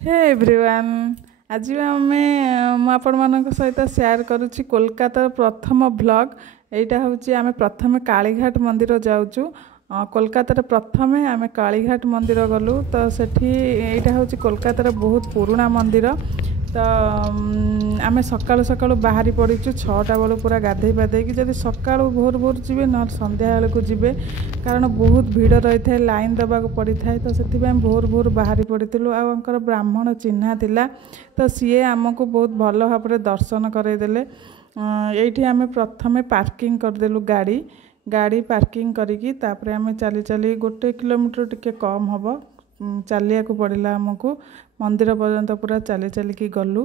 Hey everyone आज आमे आपण सहित शेयर करुच्ची कोलकातार प्रथम ब्लॉग। यहाँ हूँ आम प्रथम कालीघाट मंदिर जाऊँ। कोलकातार प्रथम आम कालीघाट मंदिर गलु तो सेठी यहाँ हूँ कोलकातार बहुत पुराना मंदिर। तो आम सकालू सकालू बाहरी पड़ीचु 6टा बेलू पूरा गाधे पाधे कि जब सकालू भोर भोर जी ना संध्या बेलू को जी कारण बहुत भीड़ रही है लाइन दबा को पड़ी था। तो से भोर भोर बाहरी पड़ू आर ब्राह्मण चिन्हा थिला तो सी आमको बहुत भल भाव दर्शन करदेले। ये आम प्रथम पार्किंग करदेलु गाड़ी गाड़ी पार्किंग करिकी तापर आम चली चली 1 किलोमीटर टिके कम हम चलिया को पड़ला आमको मंदिर पर्यंत पूरा चली चलिकी गलु।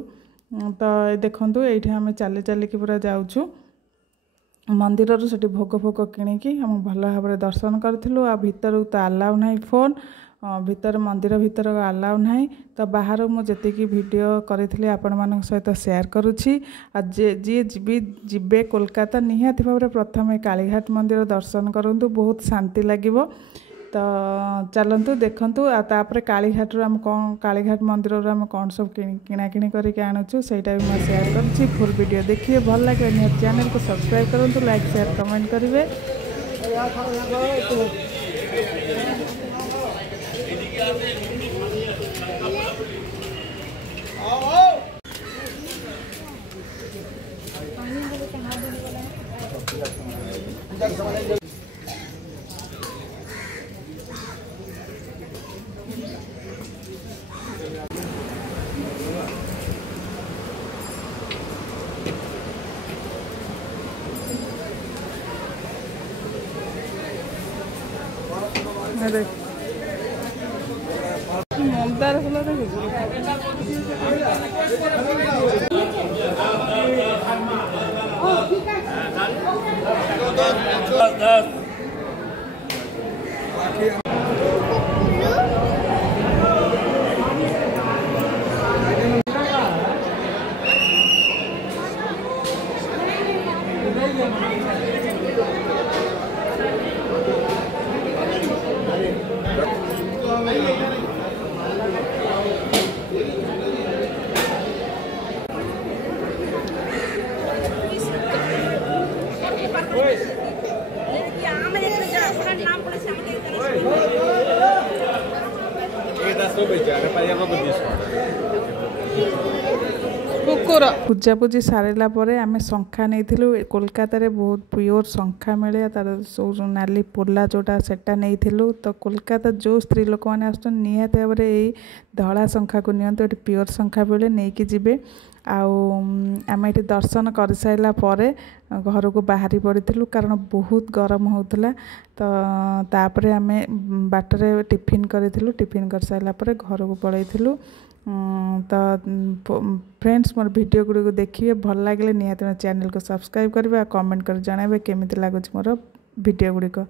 तो देखु ये आम चली चलिकी पूरा जाऊँ मंदिर से भोग फोग किणिकी हम भल भाव दर्शन करूँ। आ भीतर तो अलाउ ना फोन भीतर मंदिर भीतर अलाउ ना। तो बाहर मुझे वीडियो करी आपण मान सहित शेयर करुच्ची। जी जीवे कोलकाता निहाती भाव प्रथम कालीघाट मंदिर दर्शन करूँ बहुत शांति लगे। तो चलतु देखु तापर कालीघाट आम कौन कालीघाट मंदिर आम कौन सब किणाकिणी करके आणुचु सेटा भी मैं शेयर करुच्ची। फुल वीडियो देखिए भल लगे निहाती चैनल को सब्सक्राइब करूँ लाइक शेयर कमेंट करेंगे। मंदार फूल कुकुर पूजा पूजी सारा आम शंखा नहीं कोलकाता रे बहुत प्योर शंखा मिले तार सब नाली पोला जोटा सेटा नहीं। तो कोलकाता जो स्त्री लोक मैंने आसती भाव में धला शंखा को नियंतु ये प्योर शंखा मिले नहीं कि जी। आम ये दर्शन कर सारा घर को बाहरी पड़ू कारण बहुत गरम होता। तो तापर आम बाटरे टिफिन करूँ टिफिन कर सारा घर को पलू। तो फ्रेंड्स मोर वीडियो गुड़ी को देखिए भल लगे निहाती चैनल को सब्सक्राइब करेंगे कमेंट कर जणाइबे केमिति लागुच मोर वीडियो गुड़ी को।